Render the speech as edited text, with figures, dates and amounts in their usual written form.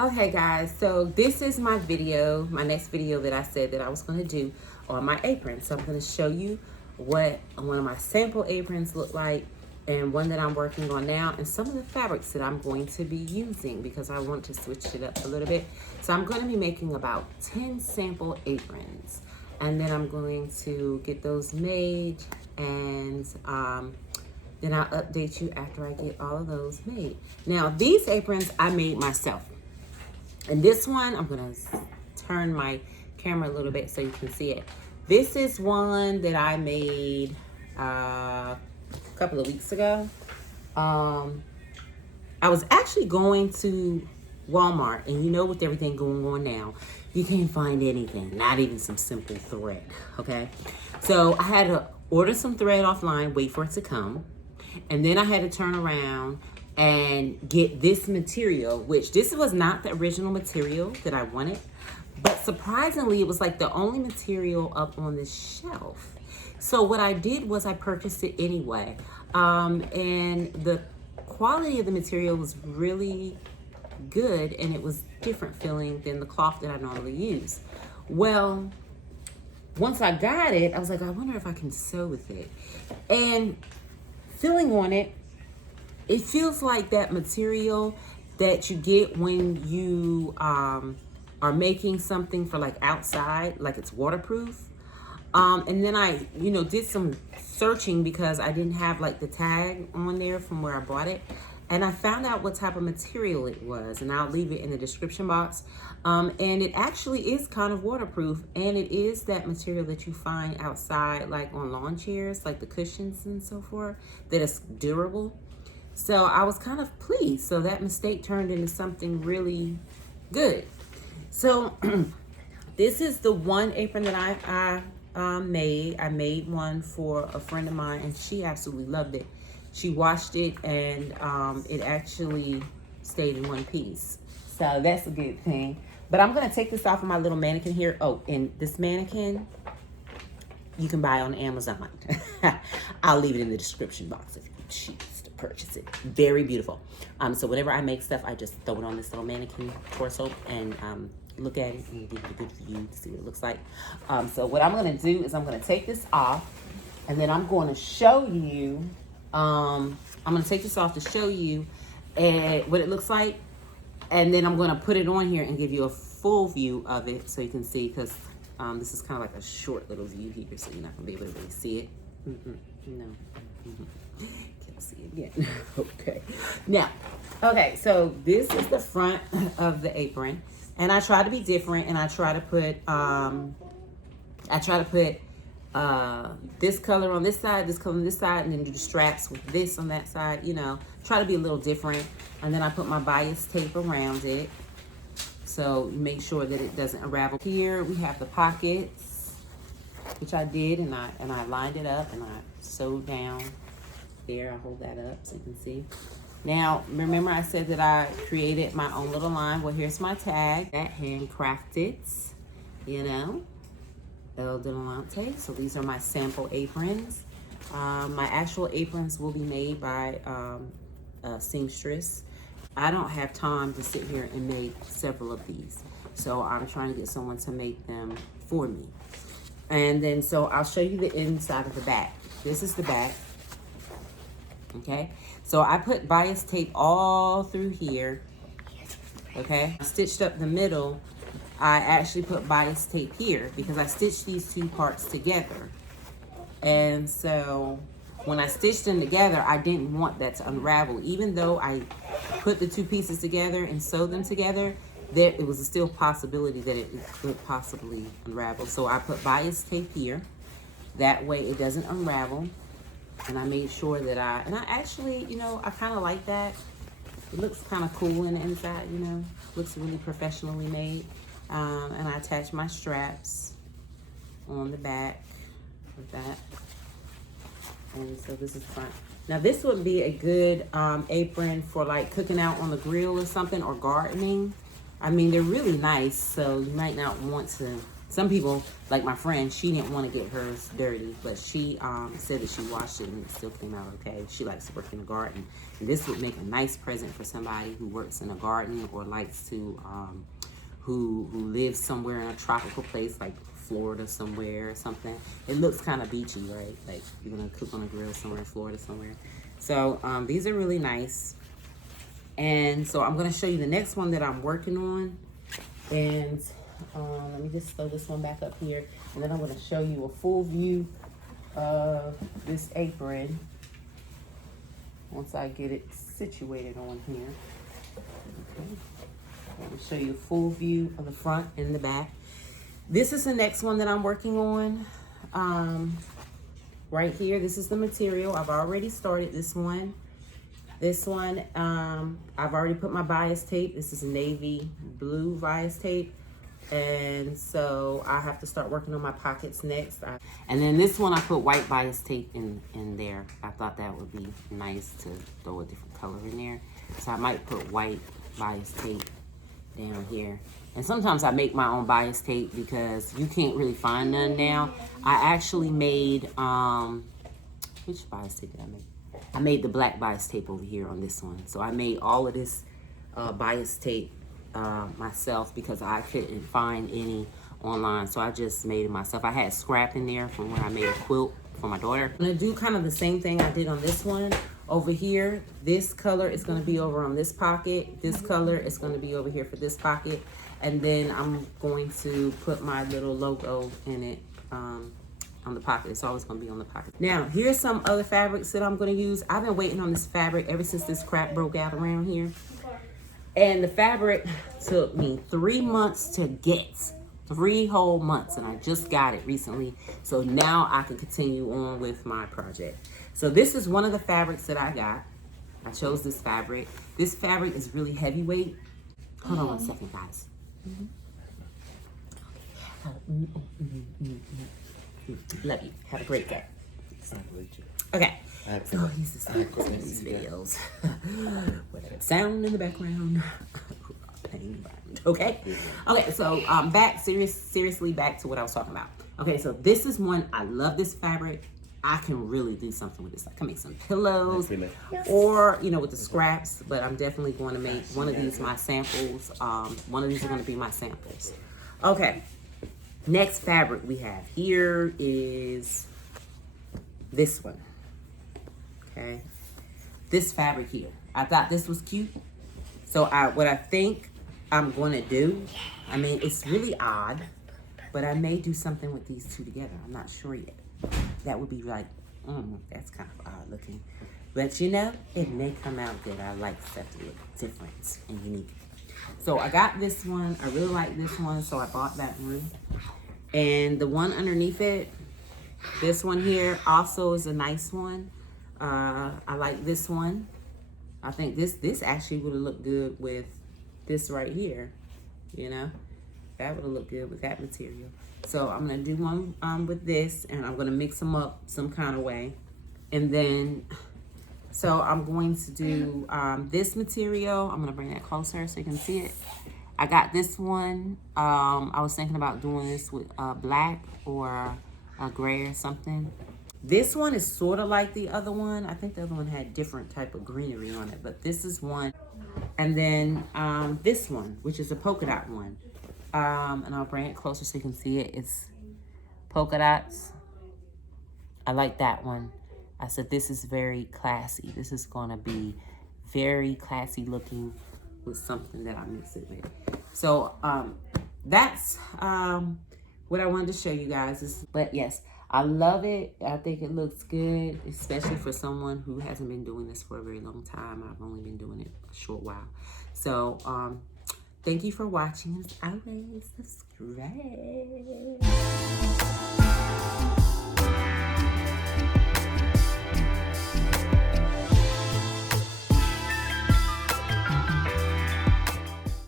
Okay guys, so this is my video, my next video that I said that I was gonna do on my apron. So I'm gonna show you what one of my sample aprons look like and one that I'm working on now and some of the fabrics that I'm going to be using because I want to switch it up a little bit. So I'm gonna be making about 10 sample aprons and then I'm going to get those made and then I'll update you after I get all of those made. Now these aprons I made myself. And this one, I'm gonna turn my camera a little bit so you can see it. This is one that I made a couple of weeks ago. I was actually going to Walmart, and you know with everything going on now, you can't find anything, not even some simple thread, okay? So I had to order some thread offline, wait for it to come, and then I had to turn around and get this material, which this was not the original material that I wanted, but surprisingly, it was like the only material up on the shelf. So what I did was I purchased it anyway. And the quality of the material was really good and it was different feeling than the cloth that I normally use. Well, once I got it, I was like, I wonder if I can sew with it. And feeling on it, it feels like that material that you get when you are making something for like outside, like it's waterproof. And then I, did some searching because I didn't have like the tag on there from where I bought it. And I found out what type of material it was, and I'll leave it in the description box. And it actually is kind of waterproof, and it is that material that you find outside, like on lawn chairs, like the cushions and so forth, that is durable. So I was kind of pleased. So that mistake turned into something really good. So this is the one apron that I made. I made one for a friend of mine and she absolutely loved it. She washed it and it actually stayed in one piece. So that's a good thing. But I'm gonna take this off of my little mannequin here. Oh, and this mannequin you can buy on Amazon. I'll leave it in the description box if you choose to purchase it. Very beautiful. So whenever I make stuff, I just throw it on this little mannequin torso and look at it and give it a good view to see what it looks like. So what I'm gonna do is I'm gonna take this off and then I'm going to show you, I'm gonna take this off to show you what it looks like. And then I'm gonna put it on here and give you a full view of it so you can see, because this is kind of like a short little view here, so you're not gonna be able to really see it. No, can't see it yet. Okay, now, okay, so this is the front of the apron, and I try to be different, and I try to put this color on this side, this color on this side, and then do the straps with this on that side. Try to be a little different, and then I put my bias tape around it. So make sure that it doesn't unravel. Here we have the pockets, which I did, and I lined it up and I sewed down there. I hold that up so you can see. Now, remember I said that I created my own little line. Well, here's my tag. That handcrafted, El Delante. So these are my sample aprons. My actual aprons will be made by a seamstress. I don't have time to sit here and make several of these. So I'm trying to get someone to make them for me. And then, so I'll show you the inside of the back. This is the back, okay? So I put bias tape all through here, okay? I stitched up the middle. I actually put bias tape here because I stitched these two parts together. And so when I stitched them together, I didn't want that to unravel. Even though I put the two pieces together and sewed them together, it was still a possibility that it could possibly unravel. So I put bias tape here. That way it doesn't unravel. And I made sure that I actually, I kind of like that. It looks kind of cool in the inside, looks really professionally made. And I attach my straps on the back with that. And so this is front. Now this would be a good apron for like cooking out on the grill or something, or gardening. I mean, they're really nice, so you might not want to Some people, like my friend, she didn't want to get hers dirty, but she said that she washed it and it still came out okay. She likes to work in the garden. And this would make a nice present for somebody who works in a garden or likes to, who lives somewhere in a tropical place like Florida somewhere or something. It looks kind of beachy, right? Like you're going to cook on a grill somewhere in Florida somewhere. So these are really nice. And so I'm going to show you the next one that I'm working on. And let me just throw this one back up here. And then I'm going to show you a full view of this apron once I get it situated on here. Okay. I'm going to show you a full view of the front and the back. This is the next one that I'm working on. Right here, this is the material. I've already started this one. This one, I've already put my bias tape. This is navy blue bias tape. And so I have to start working on my pockets next. And then this one, I put white bias tape in there. I thought that would be nice to throw a different color in there. So I might put white bias tape down here. And sometimes I make my own bias tape because you can't really find none now. I actually made, which bias tape did I make? I made the black bias tape over here on this one. So I made all of this bias tape myself because I couldn't find any online. So I just made it myself. I had scrap in there from when I made a quilt for my daughter. I'm gonna do kind of the same thing I did on this one. Over here, this color is gonna be over on this pocket. This color is gonna be over here for this pocket. And then I'm going to put my little logo in it on the pocket. It's always gonna be on the pocket. Now, here's some other fabrics that I'm gonna use. I've been waiting on this fabric ever since this crap broke out around here. And the fabric took me 3 months to get. 3 whole months, and I just got it recently. So now I can continue on with my project. So this is one of the fabrics that I got. I chose this fabric. This fabric is really heavyweight. Hold on 1 second, guys. Love you. Have a great day. Okay. So he's the same in these videos. With that sound in the background. Okay. Okay. So seriously back to what I was talking about. Okay. So this is one. I love this fabric. I can really do something with this. I can make some pillows or, you know, with the scraps, but I'm definitely going to make one of these my samples. One of these are going to be my samples. Okay. Next fabric we have here is this one. Okay. This fabric here. I thought this was cute. So what I think I'm going to do, I mean, it's really odd, but I may do something with these two together. I'm not sure yet. That would be like, that's kind of odd looking. But you know, it may come out good. I like stuff to look different and unique. So I got this one. I really like this one, so I bought that one. And the one underneath it, this one here also is a nice one. I like this one. I think this actually would have looked good with this right here. You know, that would have looked good with that material. So I'm gonna do one with this, and I'm gonna mix them up some kind of way. And then, so I'm going to do this material. I'm gonna bring that closer so you can see it. I got this one. I was thinking about doing this with black or gray or something. This one is sort of like the other one. I think the other one had different type of greenery on it, but this is one. And then this one, which is a polka dot one. And I'll bring it closer so you can see it. It's polka dots. I like that one. I said this is very classy. This is gonna be very classy looking with something that I mix it with. So that's what I wanted to show you guys. But yes, I love it. I think it looks good, especially for someone who hasn't been doing this for a very long time. I've only been doing it a short while. So thank you for watching. As always, subscribe.